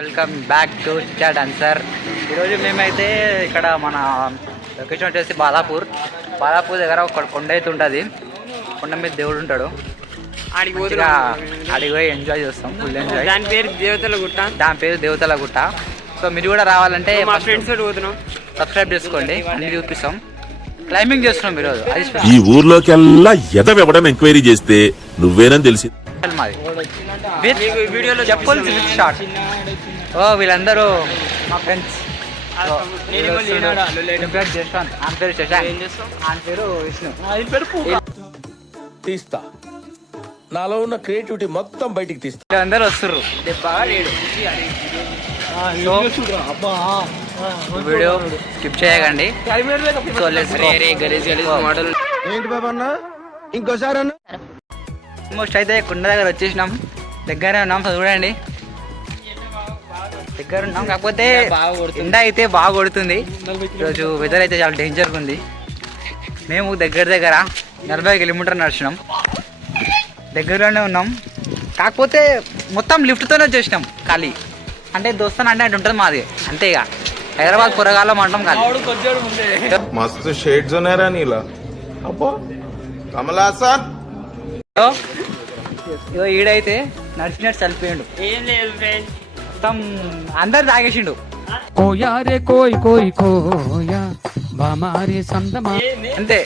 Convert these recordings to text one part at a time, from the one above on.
Welcome back to చిచ్చా dancer. ఈరోజు మేమైతే ఇక్కడ మన లొకేషన్ వచ్చేసి బాలాపూర్ దగ్గర ఒక కొండ అయితే ఉంటుంది. కొండ మీద దేవుడు ఉంటాడు. ఆడికి పోయి ఎంజాయ్ చేస్తాం, ఫుల్ ఎంజాయ్. దాని పేరు దేవతల గుట్ట. సో మీరు కూడా రావాలంటే మా ఫ్రెండ్స్ తోటి పోతున్నాం. సబ్స్క్రైబ్ చేసుకోండి, అన్ని చూపిస్తాం. క్లైంబింగ్ చేస్తున్నాం ఈరోజు. ఈ ఊర్లోకెల్లా ఎదవెవడం ఎంక్వైరీ చేస్తే నువ్వేనని తెలిసి మాది వీడియోలో చెప్పుల్స్ విత్ షార్ట్. ఓ వీళ్ళందరూ మా ఫ్రెండ్స్. పేరు శశాంక్, పేరు విష్ణు. తీస్తా, నాలో ఉన్న క్రియేటివిటీ మొత్తం బయటికి తీస్తా. వీళ్ళందరూ వస్తుర్రు. వీడియో స్కిప్ చేయకండి. ఆల్మోస్ట్ అయితే కుండ దగ్గర వచ్చేసినాం, దగ్గరే ఉన్నాం. సో చూడండి, దగ్గర ఉన్నాం. కాకపోతే ఎండ అయితే బాగా కొడుతుంది ఈరోజు. వెదర్ అయితే చాలా డేంజర్గా ఉంది. మేము దగ్గర 40 కిలోమీటర్ నడిచినాం, దగ్గరలోనే ఉన్నాం. కాకపోతే మొత్తం లిఫ్ట్తోనే వచ్చేసినాం. ఖాళీ అంటే దోస్తాను అంటే ఉంటుంది మాది, అంతే. ఇక హైదరాబాద్ కూరగాయల మంటం ఖాళీ. మస్తు షేడ్స్ ఉన్నారా నీలా. అబ్బో కమలాసన్. ఇగో ఈడైతే నడిచినట్టు చనిపోయిండు. ఏం లేదు ఫ్రెండ్స్, మొత్తం అందరు తాగేసిండు. కోయా రే కోయ్ కోయ్ కోయా బామారే సందమా అంతే.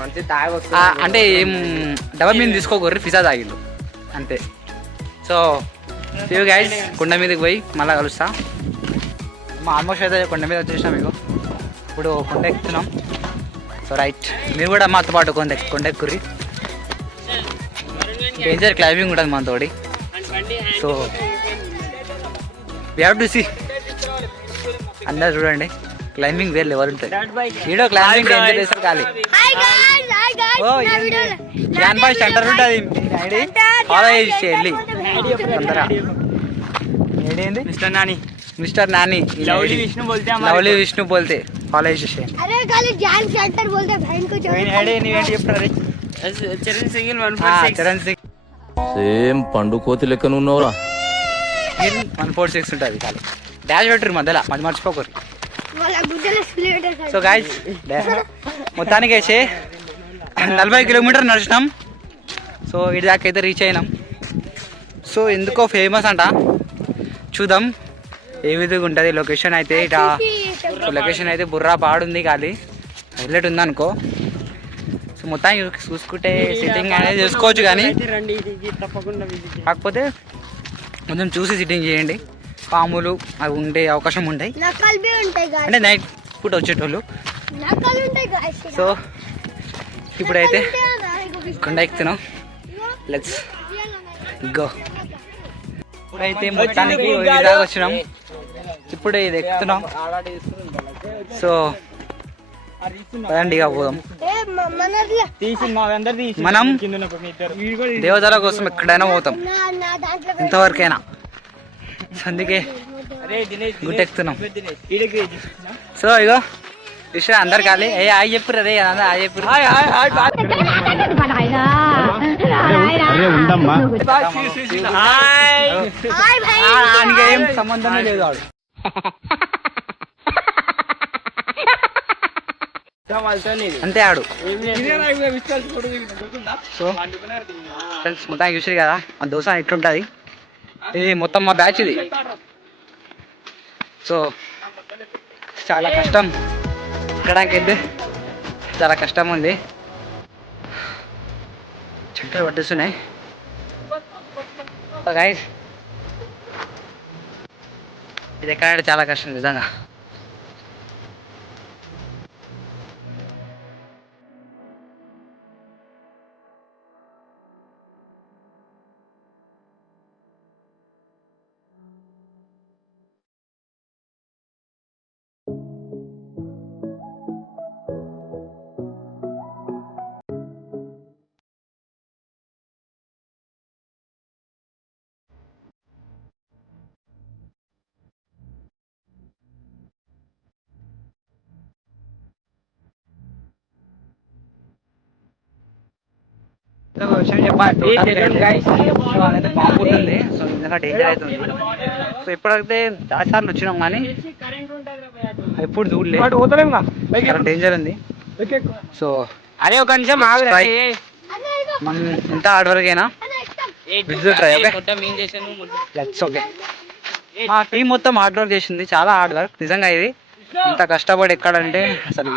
మంచి తాగి అంటే ఏం డబ్బా మీద తీసుకోకూర్రి, పిజ్జా తాగిండు అంతే. సో ఇవి గైస్, కొండ మీదకి పోయి మళ్ళీ కలుస్తా. ఆల్మోస్ట్ అయితే కొండ మీద వచ్చేసినాం. మీకు ఇప్పుడు కొండ ఎక్కుతున్నాం. సో రైట్, మీరు కూడా మాతో పాటు కొండ ఎక్కుర్రి. డేంజర్ క్లైంబింగ్ ఉంటుంది మనతోటి. So we have to see. అందరు చూడండి, క్లైంబింగ్ వేరే లెవెల్ ఉంటుంది. వీడియో క్లైంబింగ్ డేంజర్ చేస్తారు ఖాళీ. జాన్ బాయ్ సెంటర్ ఉంటుంది, ఫాలో చేసి వెళ్ళి తొందరగా. మిస్టర్ నాని लवली విష్ణు బోల్తే ఫాలో చేసేసి. చరణ్ సింగ్ చరణ్ సింగ్ సేమ్ పండు కోతి లెక్కన ఉన్నవరా. 146 ఉంటుంది ఖాళీ. డాష్ పెట్టరు మధ్యలో, మధ్య మర్చిపోకరు. సో గైస్, మొత్తానికి వేసి 40 కిలోమీటర్ నడిచినాం. సో ఇటు దాకా అయితే రీచ్ అయినాం. సో ఎందుకో ఫేమస్ అంట, చూద్దాం ఏ విధంగా ఉంటుంది లొకేషన్. అయితే ఇట లొకేషన్ అయితే బుర్రా పాడుంది, ఖాళీ హైలైట్ ఉందనుకో. సో మొత్తానికి చూసుకుంటే సిట్టింగ్ అనేది చేసుకోవచ్చు, కానీ కాకపోతే కొంచెం చూసి సిట్టింగ్ చేయండి. పాములు అవి ఉండే అవకాశం ఉంటాయి, అంటే నైట్ పూట వచ్చేటోళ్ళు. సో ఇప్పుడైతే కొండ ఎక్కుతున్నాం. Let's go. ఇప్పుడైతే మొత్తానికి దాకా వచ్చినాం. ఇప్పుడు ఇది ఎక్కుతున్నాం. సో పదండి, ఇక పోదాం. మనం దేవతల కోసం ఎక్కడైనా పోతాం, ఇంతవరకైనా. అందుకే గుట్టెక్కుతున్నాం. సో ఇగో విషయం అందరు ఖాళీ. ఏ ఆయి చెప్పురు, అదే ఆయి చెప్పురు. ఏం సంబంధమే లేదు వాడు. అంతే ఆడు. సో ఫ్రెండ్స్, మొత్తానికి చూసారు కదా మా దోశ ఎట్లుంటుంది. ఇది మొత్తం మా బ్యాచ్ ఇది. సో చాలా కష్టం ఎక్కడానికి, అయితే చాలా కష్టం ఉంది. చెక్కలు పట్టిస్తున్నాయి గైస్. ఇది ఎక్కడంటే చాలా కష్టం నిజంగా. సో విషయం చెప్పాలి బాగుంటుంది. సో నిజంగా డేంజర్ అవుతుంది. సో ఇప్పటికైతే చాలా సార్లు వచ్చినాం కానీ ఎప్పుడు చూడలేదు. చాలా డేంజర్ ఉంది. సో అరే ఒక నిమిషం ఆగు రా. మనం ఎంత హార్డ్ వర్క్ అయినా ట్రై ఓకే. Let's okay. మా టీం మొత్తం హార్డ్ వర్క్ చేసింది, చాలా హార్డ్ వర్క్ నిజంగా. ఇది ఇంత కష్టపడి ఎక్కడంటే అసలు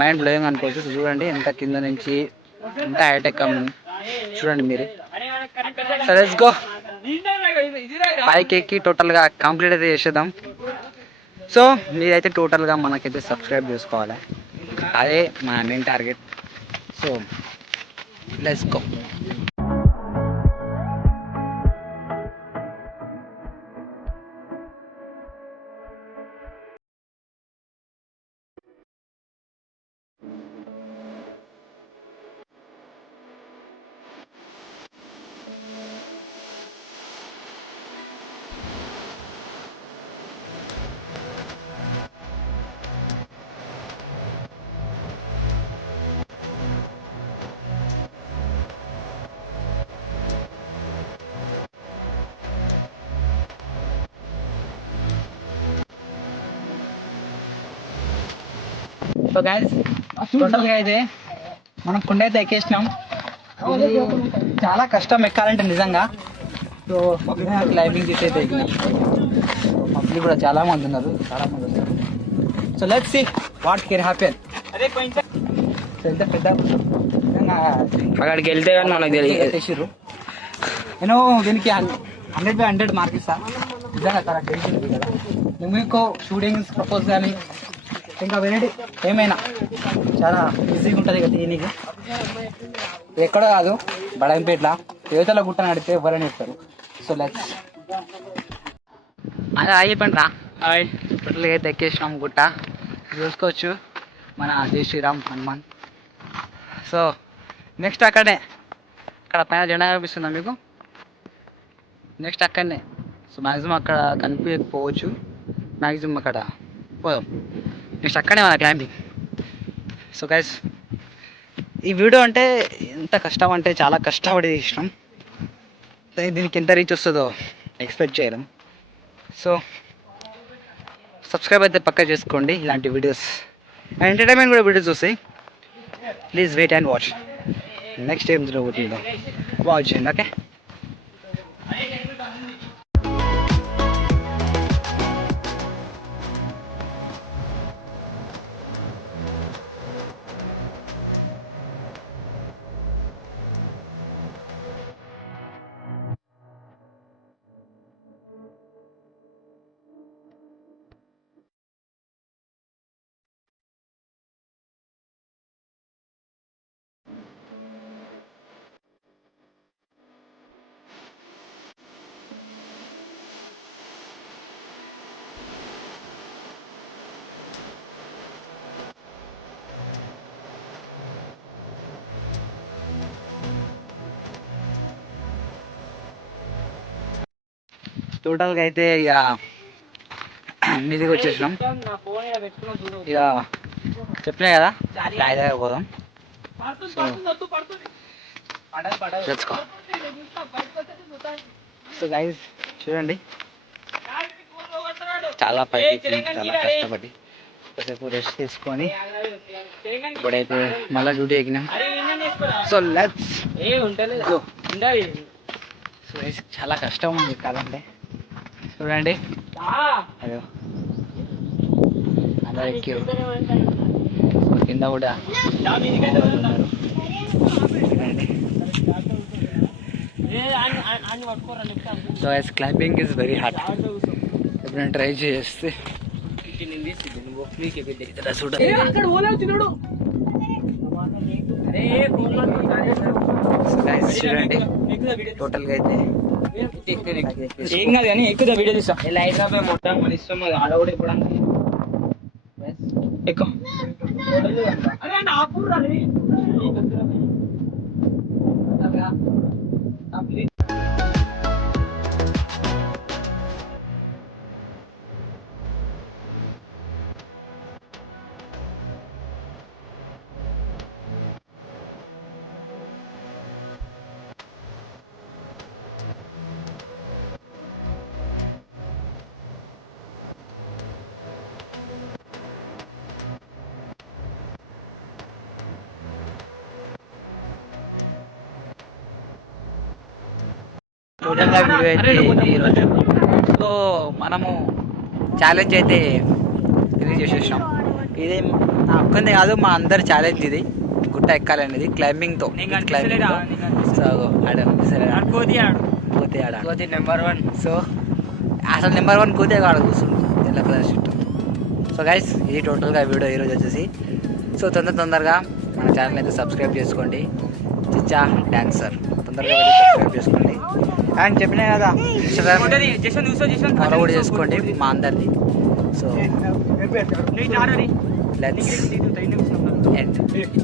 మైండ్ బ్లోయింగ్ అనుకోవచ్చు. చూడండి ఎంత కింద నుంచి ఎంత హైటెక్ చూడండి మీరు. So let's go. పైకి ఎక్కి టోటల్గా కంప్లీట్ అయితే చేసేద్దాం. సో మీరైతే టోటల్గా మనకైతే సబ్స్క్రైబ్ చేసుకోవాలి, అదే మన main target. So let's go. So guys టోటల్గా అయితే మనం కొండ అయితే ఎక్కేసినాం. ఇది చాలా కష్టం ఎక్కాలంటే నిజంగా. సో క్లైంబింగ్ చేసి అయితే ఎక్కినాం. పబ్లిక్ కూడా చాలా మంది ఉన్నారు. So let's see what can happen. So ఎంత పెద్ద అక్కడికి వెళ్తే కానీ మనకు తెలియదు. చేసిర్రు. నేను దీనికి 100/100 మార్క్ ఇస్తా. నిజంగా చాలా టెన్షన్ ఉంది కదా. మీకు షూటింగ్స్ ప్రపోజ్ కానీ ఇంకా వెరైటీ ఏమైనా చాలా ఈజీగా ఉంటుంది కదా దీనికి. ఎక్కడో కాదు, బడంపేట్ల యువతల గుట్ట నడితే ఎవరైనా ఇస్తారు. సో లెట్స్ అదే అయిపోయింది రా. టోటల్గా అయితే ఎక్కేసినాం గుట్ట. చూసుకోవచ్చు మన జై శ్రీరామ్ హనుమాన్. సో నెక్స్ట్ అక్కడే, అక్కడ పైన జెండా కనిపిస్తుందా మీకు? నెక్స్ట్ అక్కడనే. సో మ్యాక్సిమం అక్కడ కనిపించకపోవచ్చు, మ్యాక్సిమం అక్కడ పోదాం. నెక్స్ట్ అక్కడే మన క్లైంబింగ్. సో గైస్ ఈ వీడియో అంటే ఎంత కష్టం అంటే చాలా కష్టపడి చేసినాం. దీనికి ఎంత రీచ్ వస్తుందో ఎక్స్పెక్ట్ చేయడం. సో సబ్స్క్రైబ్ అయితే పక్కా చేసుకోండి. ఇలాంటి వీడియోస్ ఎంటర్టైన్మెంట్ కూడా వీడియోస్ వస్తాయి. Please wait and watch. Next ఏం జరుగుతుందో వాచ్ చేయండి ఓకే. టోటల్గా అయితే ఇక మీదికి వచ్చేసినాం. ఇక చెప్పినా కదా రాయిదాగా పోదాం. సో గైస్ చూడండి, చాలా పైకి చాలా కష్టపడి కాసేపు రెస్ట్ తీసుకొని ఇప్పుడైతే మళ్ళీ డ్యూటీ ఎక్కినాం. So let's go. So guys చాలా కష్టం ఉంది ఎక్కాలంటే. చూడండి అయ్యో అలా ఎక్కారు. కింద కూడా ఉన్నారు. So guys climbing is very hard. ఎప్పుడైనా ట్రై చేస్తే చూడండి టోటల్గా అయితే ఏం కాదు కానీ ఎక్కువ వీడియో తీస్తా. హైదరాబాద్ మొత్తం మన ఇష్టం. ఆడ కూడా ఇప్పుడు ఎక్కువ టోటల్గా వీడియో అయితే ఇది ఈరోజు. సో మనము ఛాలెంజ్ అయితే రిలీజ్ చేసేసాం. ఇది నా ఒక్కందే కాదు, మా అందరి ఛాలెంజ్ ఇది. గుట్ట ఎక్కాలనేది క్లైంబింగ్తో. సో కోతి ఆడ నెంబర్ 1. సో అసలు నెంబర్ 1 కోతే ఆడ కూర్చుంటాం తెల్ల కలర్ షర్ట్. సో గైస్ ఇది టోటల్గా వీడియో ఈరోజు వచ్చేసి. సో తొందరగా మన ఛానల్ అయితే సబ్స్క్రైబ్ చేసుకోండి. చిచ్చా డాన్సర్ తొందరగా వెళ్ళి సబ్స్క్రైబ్ చేసుకోండి. అండ్ చెప్పినా కదా ఇన్స్టాగ్రామ్ ఫాలో కూడా చేసుకోండి మా అందరిది. So let's end.